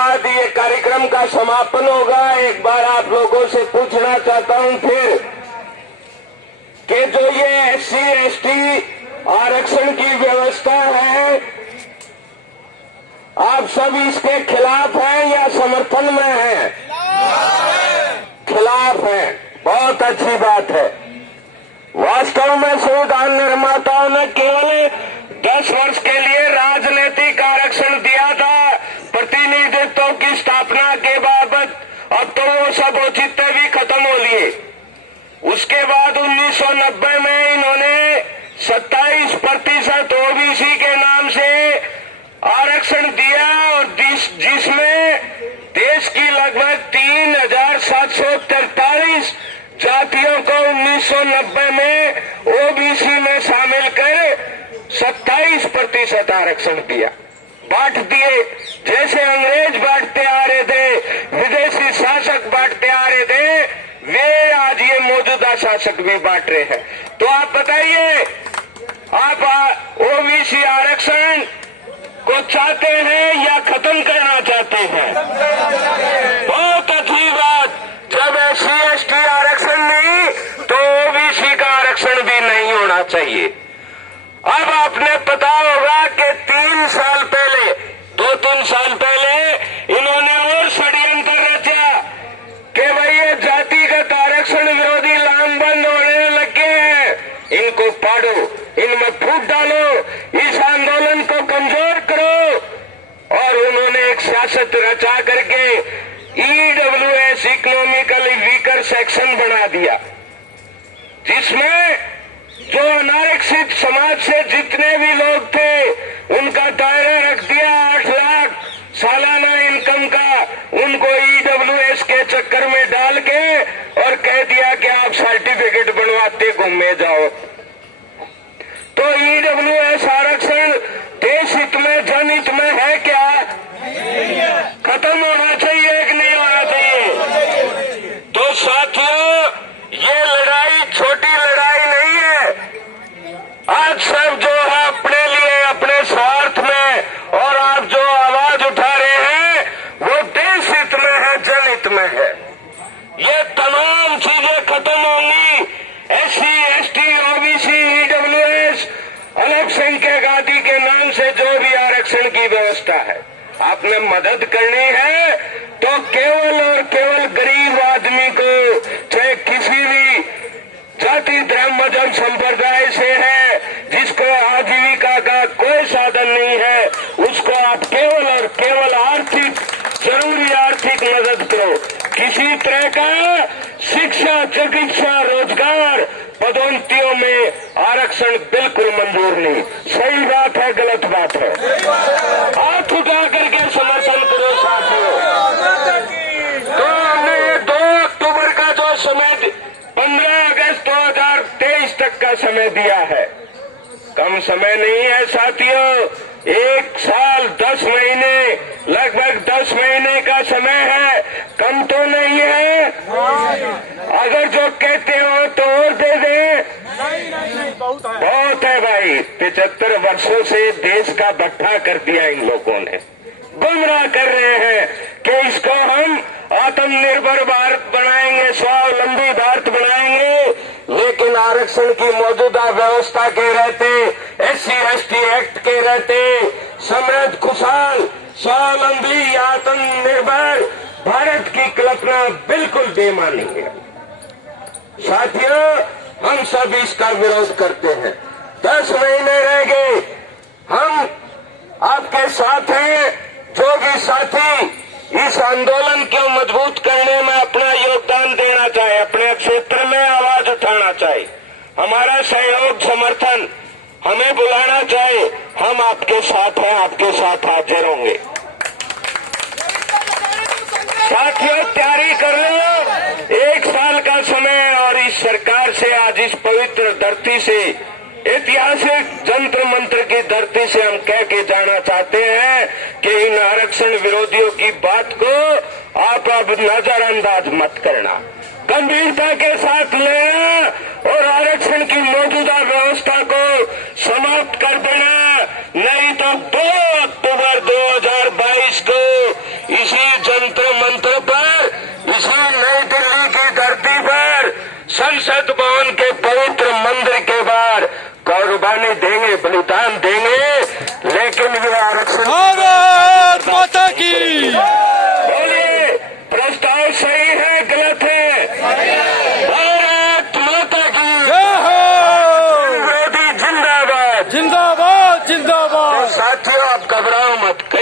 बाद ये कार्यक्रम का समापन होगा। एक बार आप लोगों से पूछना चाहता हूं फिर कि जो ये SC/ST आरक्षण की व्यवस्था है, आप सब इसके खिलाफ हैं या समर्थन में हैं? खिलाफ हैं। बहुत अच्छी बात है। वास्तव में संविधान निर्माताओं ने केवल 10 वर्ष के लिए राजनीतिक आरक्षण दिया था प्रतिनिधित्व की स्थापना के बाबत। अब तो वो सब औचित्य भी खत्म हो लिए। उसके बाद 1990 में इन्होंने 27% OBC के नाम से आरक्षण दिया और जिसमें देश की लगभग 3743 जातियों को 1990 में OBC में शामिल कर 27% आरक्षण दिया, बांट दिए। जैसे अंग्रेज बांटते आ रहे थे, विदेशी शासक बांटते आ रहे थे, वे आज ये मौजूदा शासक भी बांट रहे हैं। तो आप बताइए, आप OBC आरक्षण को चाहते हैं या खत्म करना चाहते हैं? बहुत अच्छी बात। जब SC/ST आरक्षण नहीं तो OBC का आरक्षण भी नहीं होना चाहिए। अब आपने पता होगा कि 3 साल पहले, 2-3 साल पहले इन्होंने और षड्यंत्र रचा कि भाई ये जातिगत आरक्षण विरोधी लामबंद होने लगे हैं, इनको पाड़ो, इनमें फूट डालो, इस आंदोलन को कमजोर करो। और उन्होंने एक सियासत रचा करके EWS इकोनॉमिकली वीकर सेक्शन बना दिया, जिसमें जो अनारक्षित समाज से जितने भी लोग थे उनका दायरा रख दिया 8 लाख सालाना इनकम का। उनको EWS के चक्कर में डाल के और कह दिया कि आप सर्टिफिकेट बनवाते घूमे जाओ। तो EWS आरक्षण देश हित में, जनहित में है क्या? खत्म होना चाहिए कि नहीं होना चाहिए? तो साथियों, ये लड़ाई छोटी लड़ाई नहीं है। आज सब जो है अपने लिए, अपने स्वार्थ में, और आप जो आवाज उठा रहे हैं वो देश हित में है, जनहित में है। ये तमाम चीजें खत्म होंगी। SC/ST, OBC, EWS, अल्पसंख्यक आदि के नाम से जो भी आरक्षण की व्यवस्था है, आपने मदद करनी है तो केवल और केवल गरीब आदमी को, चाहे किसी भी जाति, धर्म, मजहब, संप्रदाय से है, जिसको आजीविका का कोई साधन नहीं है, उसको आप केवल और केवल आर्थिक, जरूरी आर्थिक मदद करो। किसी तरह का शिक्षा, चिकित्सा, रोजगार, पदोन्नतियों में आरक्षण बिल्कुल मंजूर नहीं। सही बात है, गलत बात है? हाथ उठा करके समर्थन करो साथियों। तो हमने 2 अक्टूबर का जो समय, 15 अगस्त 2023 तक का समय दिया है। कम समय नहीं है साथियों। 1 साल 10 महीने, लगभग 10 महीने का समय है, कम तो नहीं है। अगर जो कहते हो तो और दे दें। नहीं, बहुत है भाई। 75 वर्षों से देश का भट्ठा कर दिया इन लोगों ने। गुमराह कर रहे हैं कि इसको हम आत्मनिर्भर भारत बनाएंगे, स्वावलंबी भारत बनाएंगे, लेकिन आरक्षण की मौजूदा व्यवस्था के रहते, SC/ST एक्ट के रहते, समृद्ध, खुशहाल, स्वावलंबी, आत्मनिर्भर भारत की कल्पना बिल्कुल बेमानी है। साथियों, हम सब इसका विरोध करते हैं। 10 महीने रह गए, हम आपके साथ हैं। जो भी साथी इस आंदोलन को मजबूत करने में अपना योगदान देना चाहे, अपने क्षेत्र में आवाज उठाना चाहे, हमारा सहयोग, समर्थन हमें बुलाना चाहे, हम आपके साथ हैं, आपके साथ हाजिर होंगे। साथियों, तैयारी कर लो। 1 साल का समय और इस सरकार से, आज इस पवित्र धरती से, ऐतिहासिक जंतर मंत्र की धरती से हम कह के जाना चाहते हैं कि इन आरक्षण विरोधियों की बात को आप अब नजरअंदाज मत करना, गंभीरता के साथ लेना और आरक्षण की मौजूदा व्यवस्था को समाप्त कर देना। नहीं तो 2 अक्टूबर 2022 को इसी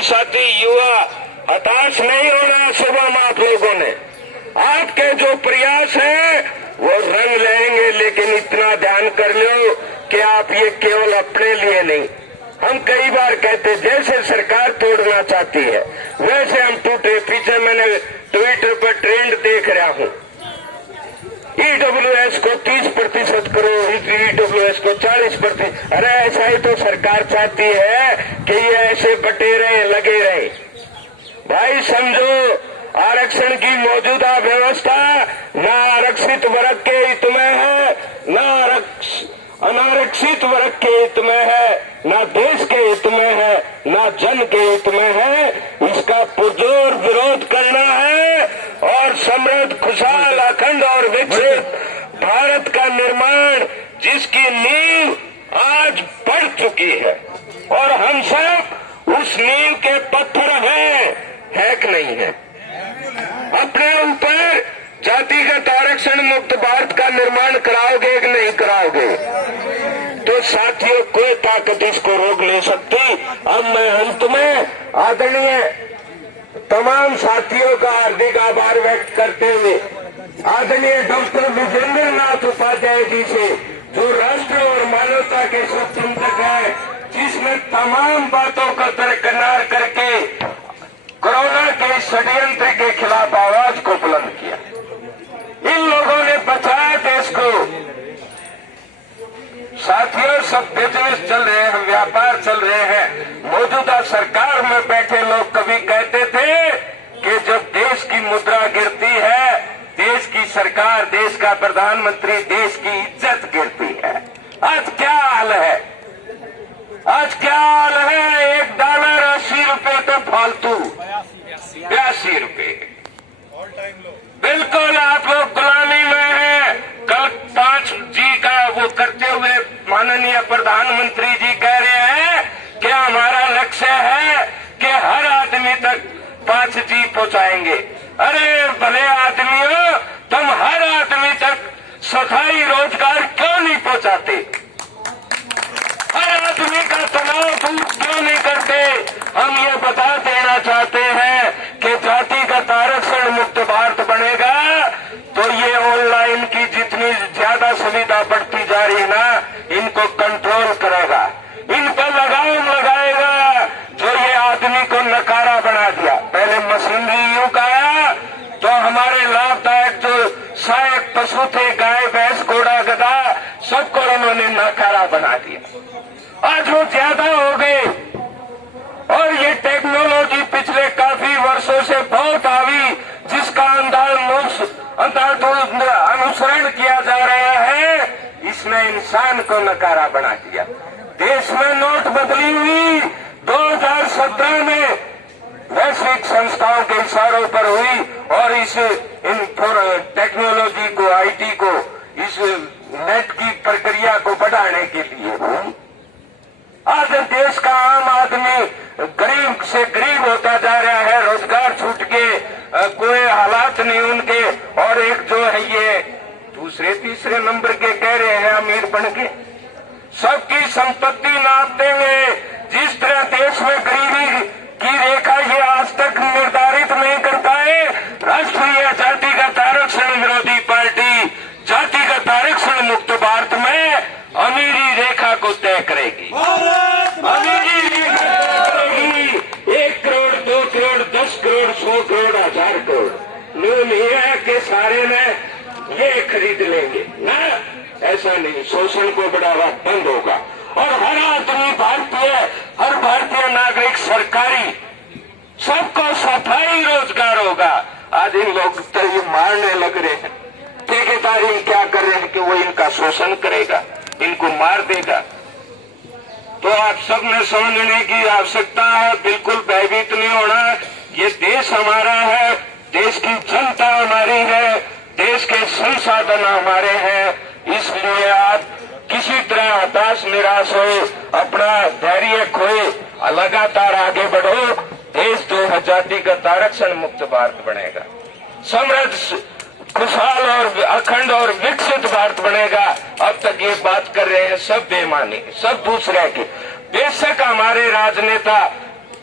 साथी साथी युवा हताश नहीं होना। सुबह आप लोगों ने आपके जो प्रयास हैं वो रंग लेंगे, लेकिन इतना ध्यान कर लो कि आप ये केवल अपने लिए नहीं, हम कई बार कहते जैसे सरकार तोड़ना चाहती है वैसे हम टूटे। पीछे मैंने ट्विटर पर ट्रेंड देख रहा हूं, ईडब्ल्यूएस को 30% करो, ईडब्ल्यूएस को 40%। अरे ऐसा ही तो सरकार चाहती है कि ये ऐसे बटे रहे, लगे रहे। भाई समझो, आरक्षण की मौजूदा व्यवस्था न आरक्षित वर्ग के हित में है, न अनारक्षित वर्ग के हित में है, न देश के हित में है, न जन के हित में है। इसका पुरजोर विरोध करना है और समृद्ध, खुशहाल, अखंड और विकसित भारत का निर्माण, जिसकी नींव आज बढ़ चुकी है और हम सब उस नींव के पत्थर है कि नहीं है। अपने ऊपर जातिगत आरक्षण मुक्त भारत का निर्माण कराओगे कि नहीं कराओगे? तो साथियों, कोई ताकत इसको रोक नहीं सकती। अब मैं अंत में आदरणीय तमाम साथियों का हार्दिक आभार व्यक्त करते हुए आदरणीय डॉक्टर विजेंद्र नाथ उपाध्याय जी से, जो राष्ट्र और मानवता के शुभचिंतक है, जिसने तमाम बातों का दरकिनार करके कोरोना के षड्यंत्र के खिलाफ आवाज को बुलंद किया। इन लोगों ने बचाया देश को। साथियों, सब बिजनेस चल रहे हैं, व्यापार चल रहे हैं। मौजूदा सरकार में बैठे लोग कभी कहते थे कि जब देश की मुद्रा गिरती है, देश की सरकार, देश का प्रधानमंत्री, देश की इज्जत गिरती है। आज क्या हाल है? आज क्या हाल है? $1 80 रुपए तो फालतू, 82 रुपए। बिल्कुल आप लोग गुलामी में हैं। कल 5G का वो करते हुए माननीय प्रधानमंत्री जी कह रहे हैं कि हमारा लक्ष्य है कि हर आदमी तक 5G पहुंचाएंगे। अरे भले आदमियों, तुम हर आदमी तक स्थायी रोजगार क्यों नहीं पहुंचाते? हर आदमी का तनाव दूर क्यों नहीं करते? हम ये बता देना चाहते हैं कि जातिगत आरक्षण मुक्त भारत बनेगा तो ये ऑनलाइन की जितनी ज्यादा सुविधा बढ़ती जा रही है ना, इनको कंट्रोल करेगा, इन पर लगाम लगाएगा। जो ये आदमी को नकारा बना दिया, पहले मशीनरी युग आया तो हमारे लाभदायक जो सहायक पशु थे, गाय, भैंस, घोड़ा, गधा, सबको उन्होंने नकारा बना दिया। आज वो ज्यादा हो गए और ये टेक्नोलॉजी पिछले काफी वर्षों से बहुत हावी, जिसका अनुसरण किया जा रहा है, इसने इंसान को नकारा बना दिया। देश में नोट बदली हुई 2017 में वैश्विक संस्थाओं के इशारों पर हुई और इस टेक्नोलॉजी को, IT को, इस नेट की प्रक्रिया को बढ़ाने के लिए हुई। आज देश का आम आदमी गरीब से गरीब होता जा रहा है, रोजगार छूट के कोई हालात नहीं उनके, और एक जो है ये दूसरे तीसरे नंबर के कह रहे हैं अमीर बन के। सबकी संपत्ति नापते हुए जिस तरह देश में गरीबी की रेखा ये आज तक निर्धारित नहीं करता है, राष्ट्रीय जातिगत आरक्षण विरोधी पार्टी जातिगत आरक्षण मुक्त भारत में अमीरी रेखा को तय करेगी। अमीरी रेखा तय करेगी। 1 करोड़, 2 करोड़, 10 करोड़, 100 करोड़, 1000 करोड़। न्यून ये है कि सारे में ये खरीद लेंगे ना, ऐसा नहीं। शोषण को बढ़ावा बंद होगा और हर आदमी भारतीय, हर भारतीय नागरिक सरकारी, सबको स्थायी रोजगार होगा। आज इन लोग तो ये मारने लग रहे हैं, ठेकेदारी क्या कर रहे हैं कि वो इनका शोषण करेगा, इनको मार देगा। तो आप सब ने समझने की आवश्यकता है, बिल्कुल भयभीत नहीं होना। ये देश हमारा है, देश की जनता हमारी है, देश के संसाधन हमारे हैं। इसलिए आप किसी तरह हताश निराश हो, अपना धैर्य खोए, लगातार आगे बढ़ो। देश 2 जातिगत आरक्षण मुक्त भारत बनेगा, समृद्ध, खुशहाल और अखंड और विकसित भारत बनेगा। अब तक ये बात कर रहे हैं सब बेईमानी, सब दूसरे की। बेशक हमारे राजनेता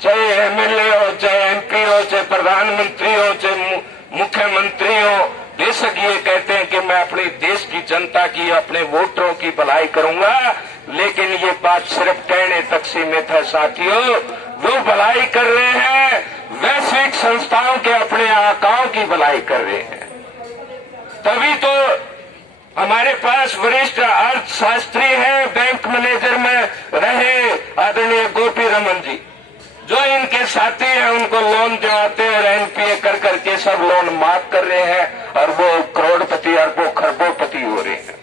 चाहे एमएलए हो, चाहे एमपी हो, चाहे प्रधानमंत्री हो, चाहे मुख्यमंत्री हो, बेशक ये कहते हैं कि मैं अपने देश की जनता की, अपने वोटरों की भलाई करूंगा, लेकिन ये बात सिर्फ कहने तक सीमित है साथियों। वो भलाई कर रहे हैं, वैश्विक संस्थाओं के अपने आकाओं की भलाई कर रहे हैं। तभी तो हमारे पास वरिष्ठ अर्थशास्त्री हैं, बैंक मैनेजर में रहे आदरणीय गोपी रमन जी, जो इनके साथी हैं, उनको लोन दिलाते हैं और एनपीए कर करके सब लोन माफ कर रहे हैं और वो करोड़पति, अरबों खरबोपति हो रहे हैं।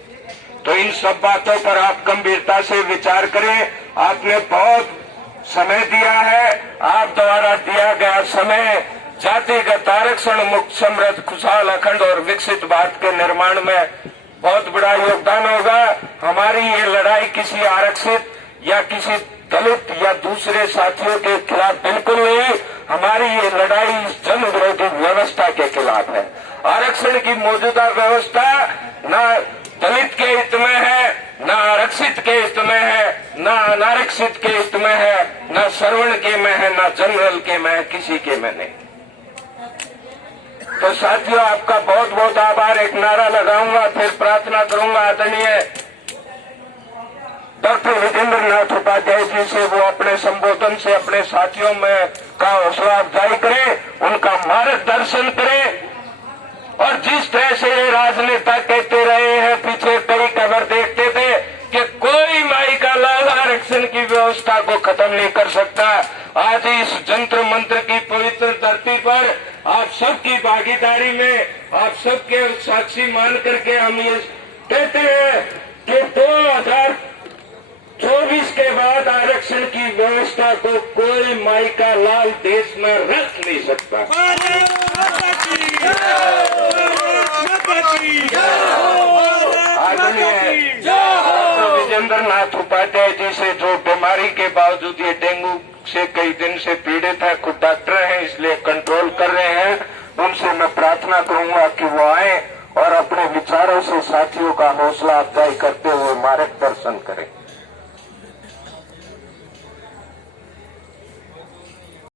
तो इन सब बातों पर आप गंभीरता से विचार करें। आपने बहुत समय दिया है, आप द्वारा दिया गया समय जातिगत आरक्षण मुक्त, समृद्ध, खुशहाल, अखंड और विकसित भारत के निर्माण में बहुत बड़ा योगदान होगा। हमारी ये लड़ाई किसी आरक्षित या किसी दलित या दूसरे साथियों के खिलाफ बिल्कुल नहीं, हमारी ये लड़ाई इस जन विरोधी व्यवस्था के खिलाफ है। आरक्षण की मौजूदा व्यवस्था न दलित के हित में है, न आरक्षित के हित में है, न अनारक्षित के हित में है, न श्रवण के में है, न जनरल के में है, किसी के में नहीं। तो साथियों, आपका बहुत बहुत आभार। एक नारा लगाऊंगा, फिर प्रार्थना करूंगा आदरणीय डॉक्टर विजेंद्र नाथ उपाध्याय जी से, वो अपने संबोधन से अपने साथियों में का हौसला अफजाई करें, उनका मार्गदर्शन करें। और जिस तरह से ये राजनेता कहते रहे हैं, पीछे कई खबर देखते थे कि कोई माई का लाल आरक्षण की व्यवस्था को खत्म नहीं कर सकता। आज इस जंतर मंत्र की पवित्र धरती पर आप सबकी भागीदारी में, आप सबके साक्षी मान करके हम ये कहते हैं कि 2024 के बाद आरक्षण की व्यवस्था को कोई माई का लाल देश में रख नहीं सकता। विजेंद्र नाथ उपाध्याय जी से, जो बीमारी के बावजूद ये डेंगू से कई दिन से पीड़ित है, खुद डॉक्टर हैं इसलिए कंट्रोल कर रहे हैं, उनसे मैं प्रार्थना करूंगा कि वो आए और अपने विचारों से साथियों का हौसला अफजाई करते हुए मार्गदर्शन करें।